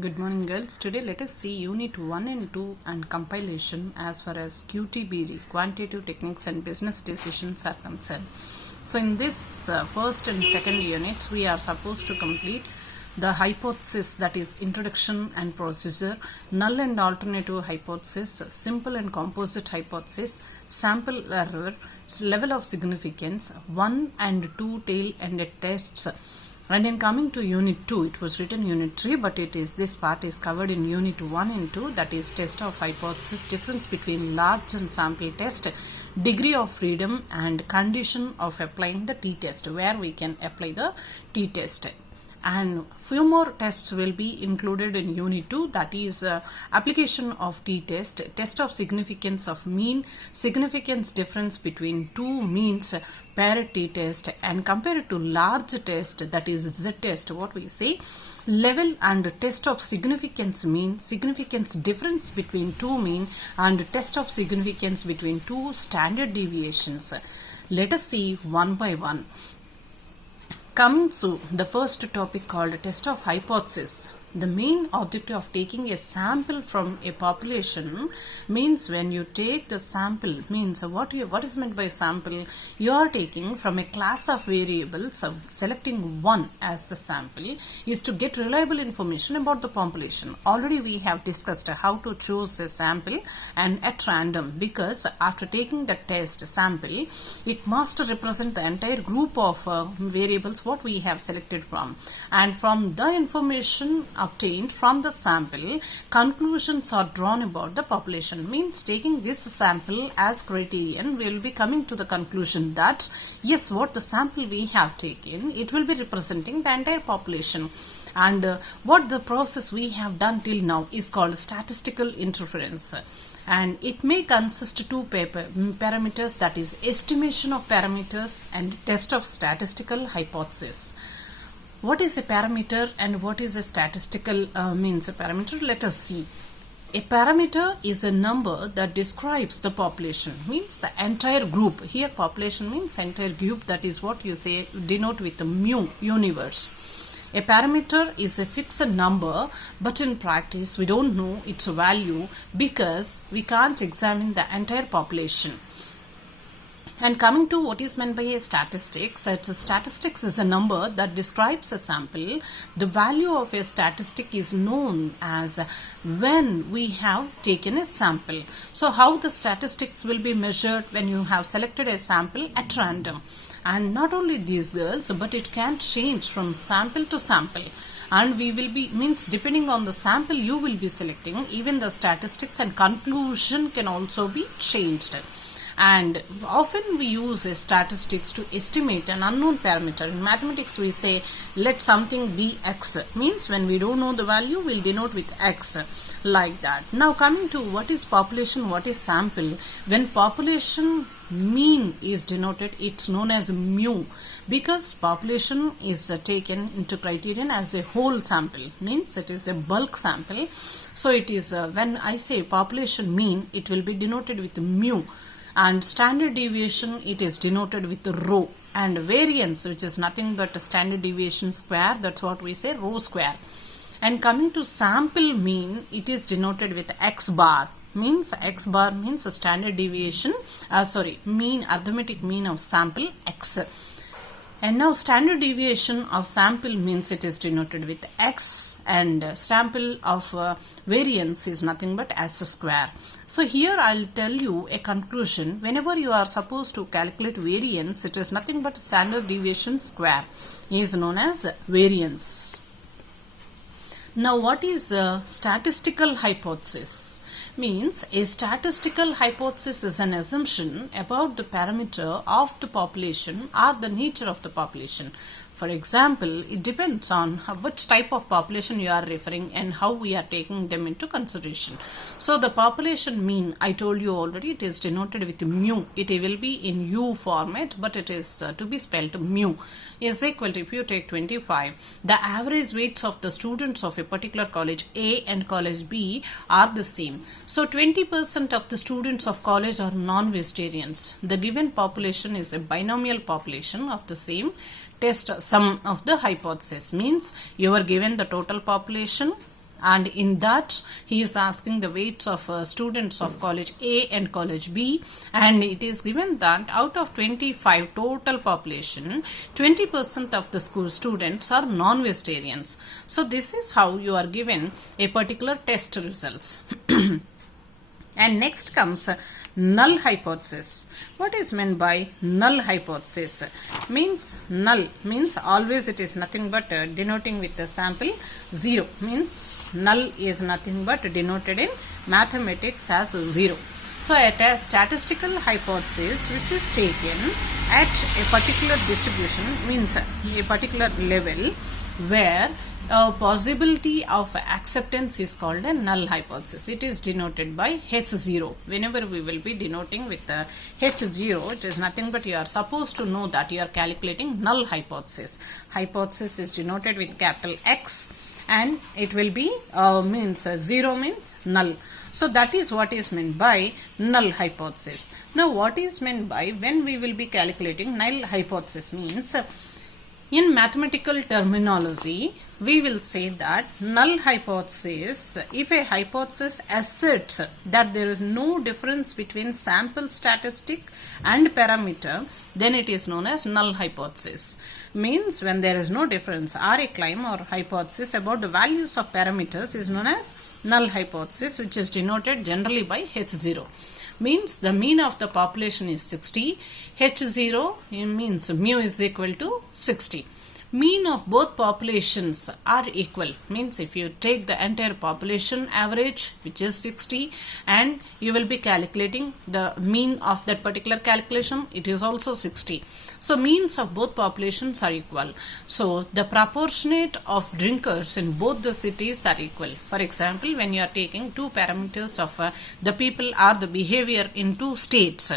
Good morning, girls. Today let us see Unit 1 and 2 and compilation as far as QTBD, Quantitative Techniques and Business Decisions are concerned. So in this first and second units, we are supposed to complete the hypothesis, that is introduction and procedure, null and alternative hypothesis, simple and composite hypothesis, sample error, level of significance, 1 and 2 tail-ended tests. And in coming to Unit 2, it was written Unit 3, but this part is covered in Unit 1 and 2, that is test of hypothesis, difference between large and sample test, degree of freedom, and condition of applying the t-test, where we can apply the t-test. And few more tests will be included in Unit 2, that is application of t-test, test of significance of mean, significance difference between two means, paired t-test, and compare it to large test, that is z-test, what we say, level and test of significance mean, significance difference between two mean, and test of significance between two standard deviations. Let us see one by one. Coming to the first topic called test of hypothesis. The main objective of taking a sample from a population means when you take the sample, means what is meant by sample? You are taking from a class of variables, selecting one as the sample is to get reliable information about the population. Already we have discussed how to choose a sample and at random, because after taking the test sample, it must represent the entire group of variables what we have selected from, and from the information obtained from the sample, conclusions are drawn about the population. Means taking this sample as criterion, we will be coming to the conclusion that yes, what the sample we have taken, it will be representing the entire population. And what the process we have done till now is called statistical inference. And it may consist of two parameters, that is estimation of parameters and test of statistical hypothesis. What is a parameter and what is a statistical means a parameter? Let us see. A parameter is a number that describes the population, means the entire group. Here population means entire group, that is what you say denote with the mu, universe. A parameter is a fixed number, but in practice we don't know its value because we can't examine the entire population. And coming to what is meant by a statistics, statistics is a number that describes a sample. The value of a statistic is known as when we have taken a sample. So how the statistics will be measured when you have selected a sample at random. And not only these girls, but it can change from sample to sample. And we will be, means depending on the sample you will be selecting, even the statistics and conclusion can also be changed. And often we use statistics to estimate an unknown parameter. In mathematics we say let something be x, means when we don't know the value we'll denote with x, like that. Now coming to what is population, what is sample. When population mean is denoted, it's known as mu, because population is taken into criterion as a whole sample, means it is a bulk sample. So it is when I say population mean, it will be denoted with mu, and standard deviation it is denoted with rho, and variance, which is nothing but a standard deviation square, that's what we say rho square. And coming to sample mean, it is denoted with x bar, means x bar means a standard deviation, mean, arithmetic mean of sample x. And now standard deviation of sample means it is denoted with x, and sample of variance is nothing but as a square. So here I'll tell you a conclusion. Whenever you are supposed to calculate variance, it is nothing but standard deviation square is known as variance. Now what is a statistical hypothesis? Means a statistical hypothesis is an assumption about the parameter of the population or the nature of the population. For example, it depends on which type of population you are referring and how we are taking them into consideration. So the population mean, I told you already, it is denoted with mu. It will be in U format, but it is to be spelled mu is equal to, if you take 25, the average weights of the students of a particular college A and college B are the same. So 20% of the students of college are non-vegetarians. The given population is a binomial population of the same. Test sum of the hypothesis, means you are given the total population and in that he is asking the weights of students of college A and college B, and it is given that out of 25 total population, 20% of the school students are non-vegetarians. So this is how you are given a particular test results. And next comes null hypothesis. What is meant by null hypothesis? Means null means always it is nothing but denoting with the sample 0. Means null is nothing but denoted in mathematics as 0. So at a statistical hypothesis which is taken at a particular distribution, means a particular level where a possibility of acceptance is called a null hypothesis. It is denoted by H0. Whenever we will be denoting with the H0, it is nothing but you are supposed to know that you are calculating null hypothesis. Hypothesis is denoted with capital X, and it will be means 0 means null. So that is what is meant by null hypothesis. Now what is meant by when we will be calculating null hypothesis means, in mathematical terminology, we will say that null hypothesis, if a hypothesis asserts that there is no difference between sample statistic and parameter, then it is known as null hypothesis. Means when there is no difference, or a claim or hypothesis about the values of parameters is known as null hypothesis, which is denoted generally by H0. Means the mean of the population is 60. H0 means mu is equal to 60. Mean of both populations are equal. Means if you take the entire population average, which is 60, and you will be calculating the mean of that particular calculation, it is also 60. So means of both populations are equal. So the proportionate of drinkers in both the cities are equal. For example, when you are taking two parameters of the people or the behavior in two states,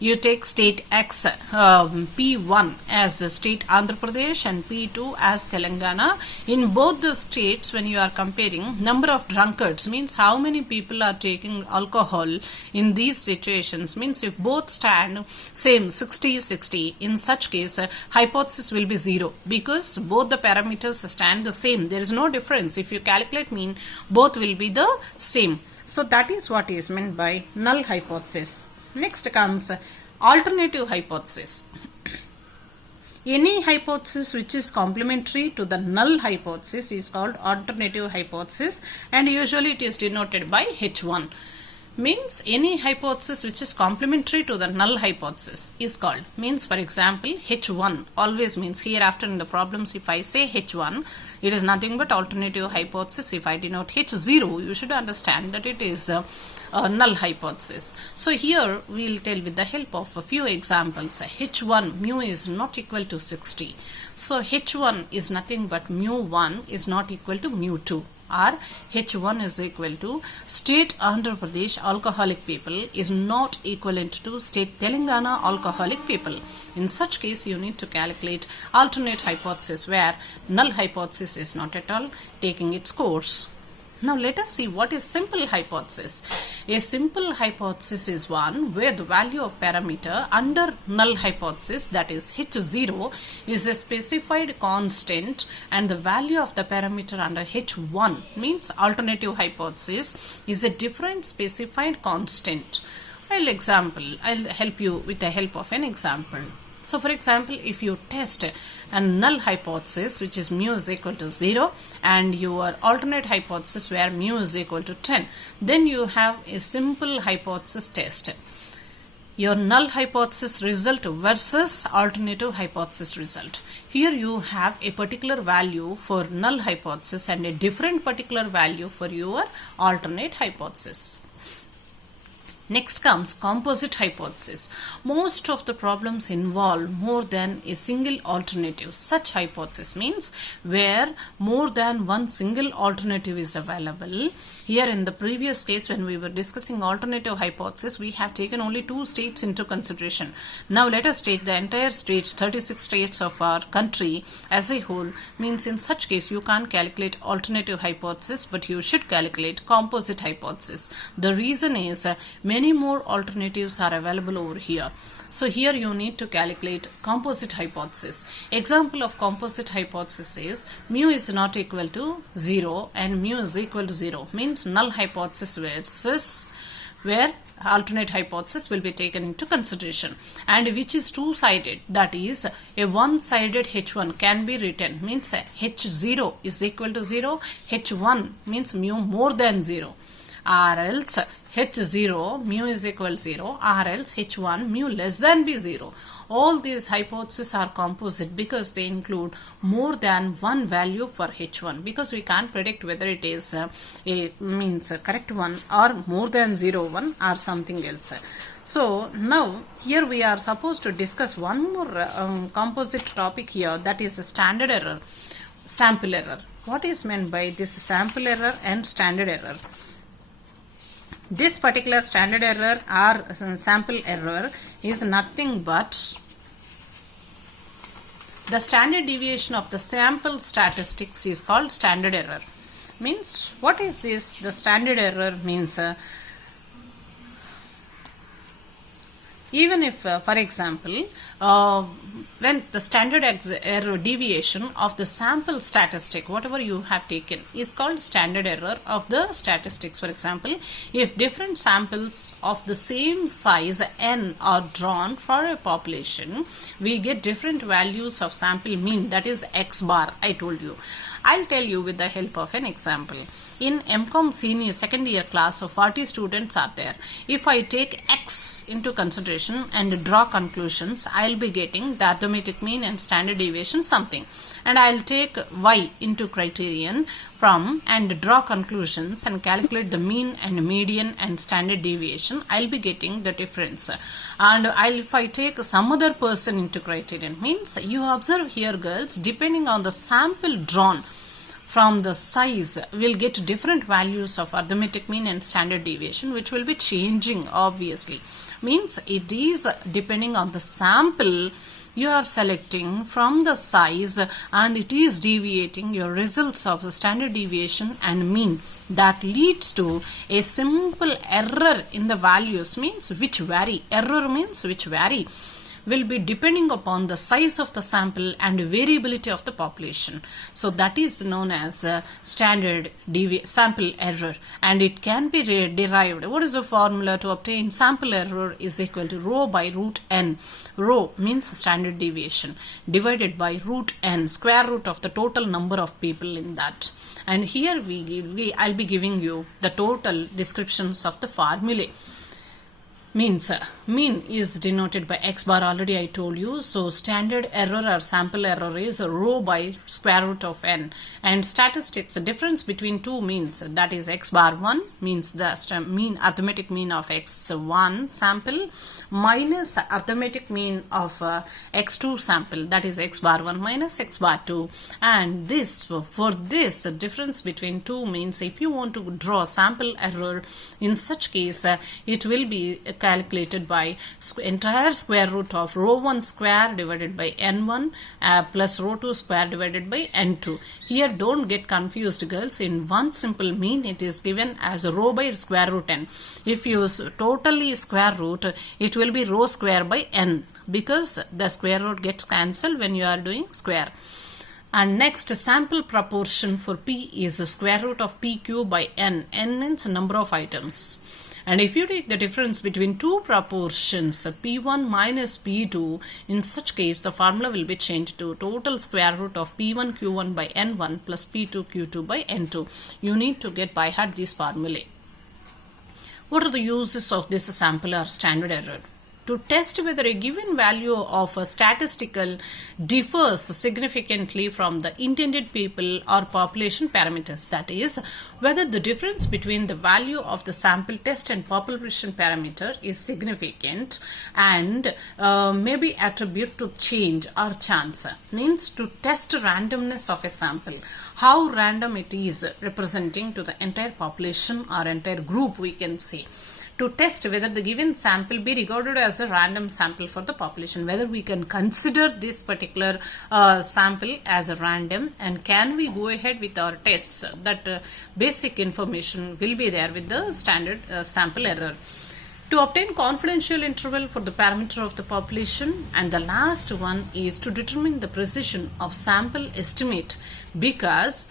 you take state X, P1 as state Andhra Pradesh and P2 as Telangana. In both the states, when you are comparing number of drunkards, means how many people are taking alcohol in these situations, means if both stand same 60-60, in such case hypothesis will be 0, because both the parameters stand the same. There is no difference. If you calculate mean, both will be the same. So that is what is meant by null hypothesis. Next comes alternative hypothesis. Any hypothesis which is complementary to the null hypothesis is called alternative hypothesis, and usually it is denoted by H1. Means any hypothesis which is complementary to the null hypothesis is called. Means for example H1 always means, hereafter in the problems if I say H1, it is nothing but alternative hypothesis. If I denote H0, you should understand that it is a null hypothesis. So here we will tell with the help of a few examples. H1 mu is not equal to 60. So H1 is nothing but mu1 is not equal to mu2. Or H1 is equal to state Andhra Pradesh alcoholic people is not equivalent to state Telangana alcoholic people. In such case, you need to calculate alternate hypothesis where null hypothesis is not at all taking its course. Now let us see what is simple hypothesis. A simple hypothesis is one where the value of parameter under null hypothesis, that is H0, is a specified constant, and the value of the parameter under H1 means alternative hypothesis is a different specified constant. I'll help you with the help of an example. So for example, if you test a null hypothesis which is mu is equal to 0 and your alternate hypothesis where mu is equal to 10, then you have a simple hypothesis test. Your null hypothesis result versus alternative hypothesis result. Here you have a particular value for null hypothesis and a different particular value for your alternate hypothesis. Next comes composite hypothesis. Most of the problems involve more than a single alternative. Such hypothesis means where more than one single alternative is available. Here in the previous case when we were discussing alternative hypothesis, we have taken only 2 states into consideration. Now let us take the entire states, 36 states of our country as a whole. Means in such case you can't calculate alternative hypothesis, but you should calculate composite hypothesis. The reason is many more alternatives are available over here. So here you need to calculate composite hypothesis. Example of composite hypothesis is mu is not equal to 0 and mu is equal to 0. Means null hypothesis versus where alternate hypothesis will be taken into consideration, and which is two-sided, that is a one-sided H1 can be written, means H0 is equal to 0, H1 means mu more than 0, or else H0 mu is equal to 0, or else H1 mu less than be 0. All these hypotheses are composite because they include more than one value for H1, because we can't predict whether it is a correct one or more than 0 1 or something else. So now here we are supposed to discuss one more composite topic here, that is standard error, sample error. What is meant by this sample error and standard error? This particular standard error or sample error is nothing but the standard deviation of the sample statistics is called standard error. Means what is this? The standard error means even if for example when the standard error deviation of the sample statistic, whatever you have taken, is called standard error of the statistics. For example, if different samples of the same size n are drawn for a population, we get different values of sample mean, that is x bar. I told you. I'll tell you with the help of an example. In MCOM senior second year class of 40 students are there. If I take x into consideration and draw conclusions, I'll be getting the arithmetic mean and standard deviation something. And I'll take y into criterion from and draw conclusions and calculate the mean and median and standard deviation. I'll be getting the difference. And if I take some other person into criterion, means you observe here girls, depending on the sample drawn from the size, will get different values of arithmetic mean and standard deviation, which will be changing obviously. Means it is depending on the sample you are selecting from the size, and it is deviating your results of the standard deviation and mean. That leads to a simple error in the values, means which vary. Error means which vary, will be depending upon the size of the sample and variability of the population. So that is known as standard sample error, and it can be derived. What is the formula to obtain sample error? Is equal to rho by root n. Rho means standard deviation divided by root n, square root of the total number of people in that. And here I'll be giving you the total descriptions of the formulae. Means mean is denoted by x bar, already I told you. So standard error or sample error is rho by square root of n. And statistics, the difference between two means, that is x bar 1 means the mean arithmetic mean of x1 sample minus arithmetic mean of x2 sample, that is x bar 1 minus x bar 2. And this, for this difference between two means, if you want to draw sample error, in such case it will be calculated by entire square root of rho 1 square divided by n1 plus rho 2 square divided by n2. Here don't get confused girls, in one simple mean it is given as rho by square root n. If you use totally square root, it will be rho square by n, because the square root gets cancelled when you are doing square. And next, sample proportion for p is the square root of p cube by n. N means number of items. And if you take the difference between two proportions, p1 minus p2, in such case the formula will be changed to total square root of p1 q1 by n1 plus p2 q2 by n2. You need to get by heart these formulae. What are the uses of this sample or standard error? To test whether a given value of a statistical differs significantly from the intended people or population parameters. That is, whether the difference between the value of the sample test and population parameter is significant and may be attributed to change or chance. Means to test randomness of a sample. How random it is representing to the entire population or entire group, we can say. To test whether the given sample be regarded as a random sample for the population, whether we can consider this particular sample as a random, and can we go ahead with our tests. That basic information will be there with the standard sample error. To obtain confidential interval for the parameter of the population, and the last one is to determine the precision of sample estimate, because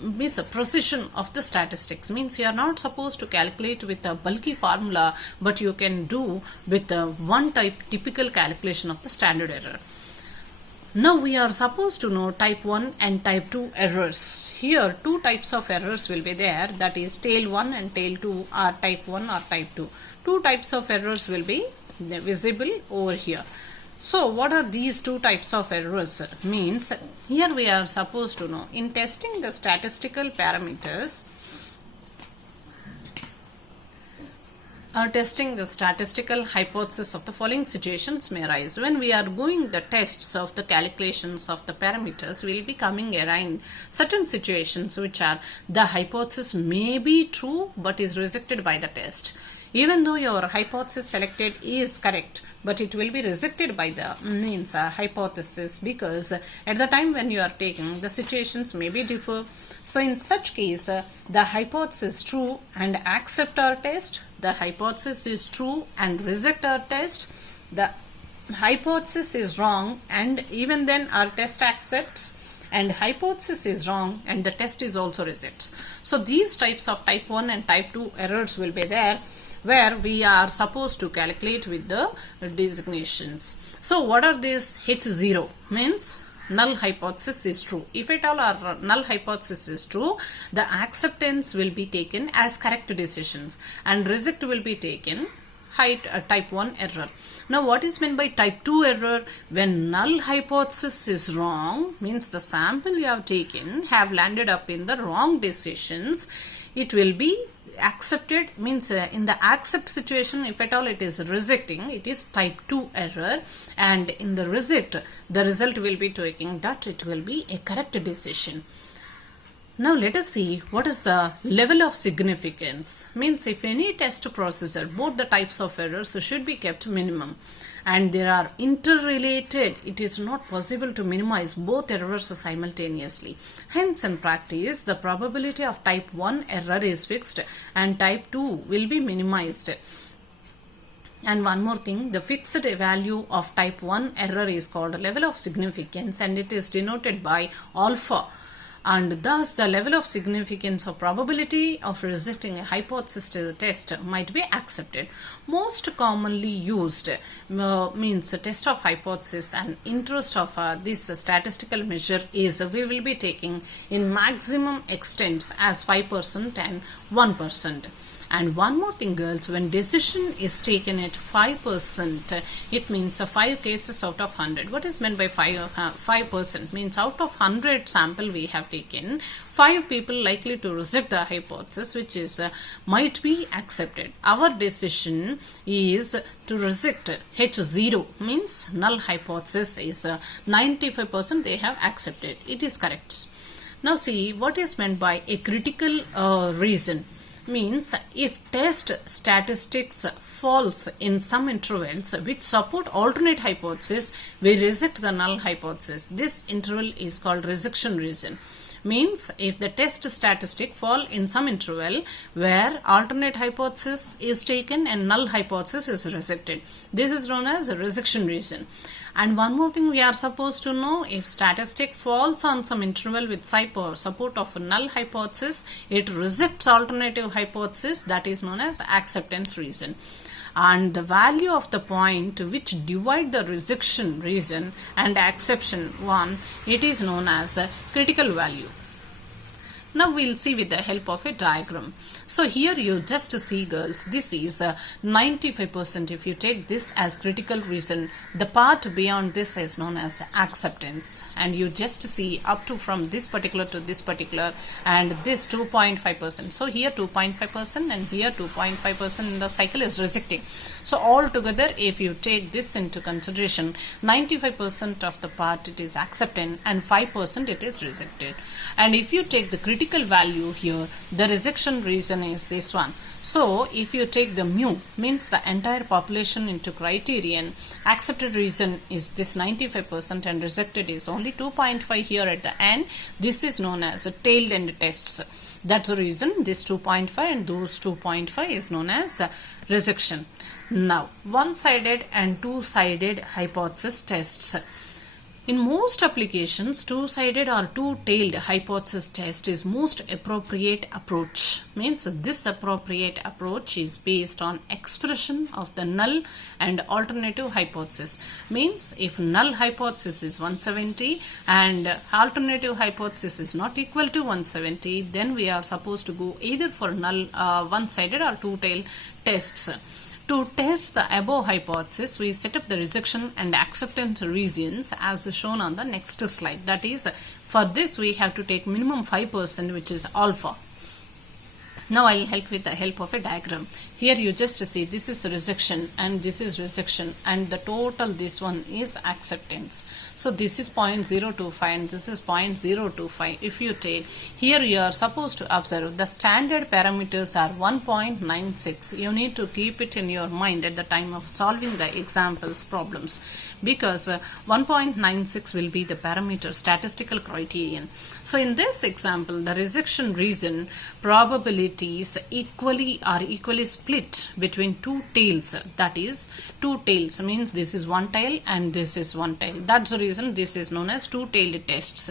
means a precision of the statistics, means you are not supposed to calculate with a bulky formula, but you can do with one typical calculation of the standard error. Now we are supposed to know type 1 and type 2 errors. Here two types of errors will be there, that is tail 1 and tail 2 are type 1 or type 2. Two types of errors will be visible over here. So what are these two types of errors? Means here we are supposed to know, in testing the statistical parameters, testing the statistical hypothesis of the following situations may arise. When we are doing the tests of the calculations of the parameters, we will be coming around certain situations which are the hypothesis may be true but is rejected by the test. Even though your hypothesis selected is correct, but it will be rejected by the hypothesis, because at the time when you are taking, the situations may be differ. So in such case, the hypothesis is true and accept our test, the hypothesis is true and reject our test, the hypothesis is wrong and even then our test accepts, and hypothesis is wrong and the test is also rejected. So these types of type 1 and type 2 errors will be there, where we are supposed to calculate with the designations. So what are these? H0 means null hypothesis is true. If at all our null hypothesis is true, the acceptance will be taken as correct decisions and reject will be taken type 1 error. Now what is meant by type 2 error? When null hypothesis is wrong, means the sample you have taken have landed up in the wrong decisions, it will be accepted, means in the accept situation, if at all it is rejecting, it is type 2 error, and in the reject, the result will be taking that it will be a correct decision. Now let us see what is the level of significance. Means if any test procedure, both the types of errors should be kept minimum, and they are interrelated, it is not possible to minimize both errors simultaneously. Hence in practice, the probability of type 1 error is fixed and type 2 will be minimized. And one more thing, the fixed value of type 1 error is called level of significance, and it is denoted by alpha. And thus the level of significance or probability of rejecting a hypothesis test might be accepted. Most commonly used means a test of hypothesis, and interest of this statistical measure is we will be taking in maximum extents as 5% and 1%. And one more thing girls, when decision is taken at 5%, it means 5 cases out of 100. What is meant by 5%? Means out of 100 sample we have taken, 5 people likely to reject the hypothesis, which is might be accepted. Our decision is to reject H0, means null hypothesis is 95% they have accepted. It is correct. Now see what is meant by a critical reason. Means if test statistics falls in some intervals which support alternate hypothesis, we reject the null hypothesis. This interval is called rejection reason. Means if the test statistic fall in some interval where alternate hypothesis is taken and null hypothesis is rejected, this is known as a rejection reason. And one more thing we are supposed to know, if statistic falls on some interval with support of a null hypothesis, it rejects alternative hypothesis, that is known as acceptance reason. And the value of the point which divide the rejection reason and acceptance one, it is known as a critical value. Now we will see with the help of a diagram. So here you just see girls, this is 95%. If you take this as critical reason, the part beyond this is known as acceptance, and you just see up to from this particular to this particular, and this 2.5%. So here 2.5% and here 2.5% the cycle is rejecting. So altogether if you take this into consideration, 95% of the part it is accepting and 5% it is rejected. And if you take the critical value here, the rejection reason is this one. So if you take the mu, means the entire population into criterion, accepted reason is this 95% and rejected is only 2.5 here at the end. This is known as a tail end tests. That's the reason this 2.5 and those 2.5 is known as rejection. Now, one-sided and two-sided hypothesis tests. In most applications, two-sided or two-tailed hypothesis test is most appropriate approach. Means this appropriate approach is based on expression of the null and alternative hypothesis. Means if null hypothesis is 170 and alternative hypothesis is not equal to 170, then we are supposed to go either for null one-sided or two-tailed tests. To test the above hypothesis, we set up the rejection and acceptance regions as shown on the next slide. That is, for this we have to take minimum 5%, which is alpha. Now I will help with the help of a diagram. Here you just see this is rejection and this is rejection, and the total this one is acceptance. So this is 0.025 and this is 0.025. If you take, here you are supposed to observe the standard parameters are 1.96. You need to keep it in your mind at the time of solving the examples problems, because 1.96 will be the parameter statistical criterion. So in this example, the rejection region probabilities are equally split between two tails. That is, two tails means this is one tail and this is one tail. That's the reason this is known as two-tailed tests.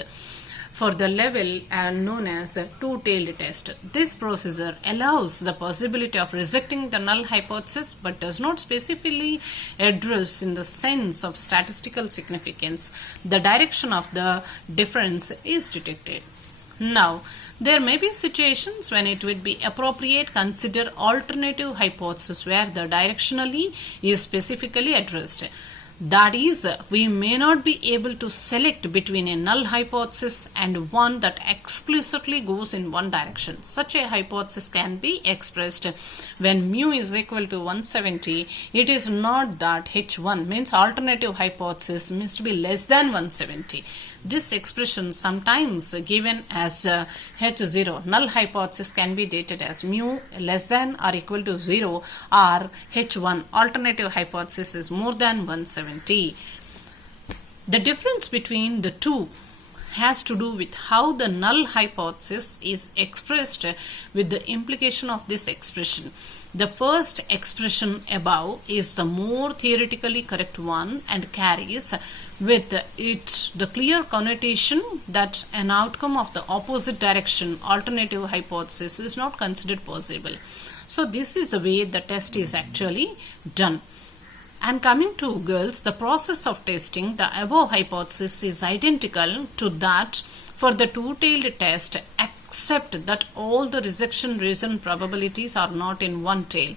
For the level known as two-tailed test, this procedure allows the possibility of rejecting the null hypothesis but does not specifically address in the sense of statistical significance the direction of the difference is detected. Now, there may be situations when it would be appropriate consider alternative hypothesis where the directionally is specifically addressed. That is, we may not be able to select between a null hypothesis and one that explicitly goes in one direction. Such a hypothesis can be expressed when mu is equal to 170. It is not that H1 means alternative hypothesis must be less than 170. This expression sometimes given as H0. Null hypothesis can be dated as mu less than or equal to 0, or H1 alternative hypothesis is more than 170. The difference between the two has to do with how the null hypothesis is expressed with the implication of this expression. The first expression above is the more theoretically correct one and carries with it the clear connotation that an outcome of the opposite direction alternative hypothesis is not considered possible. So this is the way the test is actually done. And coming to girls, the process of testing the above hypothesis is identical to that for the two-tailed test, except that all the rejection region probabilities are not in one tail.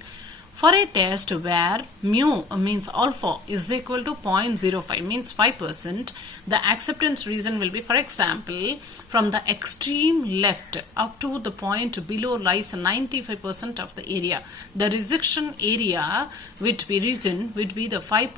For a test where mu means alpha is equal to 0.05 means 5%, the acceptance region will be, for example, from the extreme left up to the point below lies 95% of the area. The rejection area would be region would be the 5%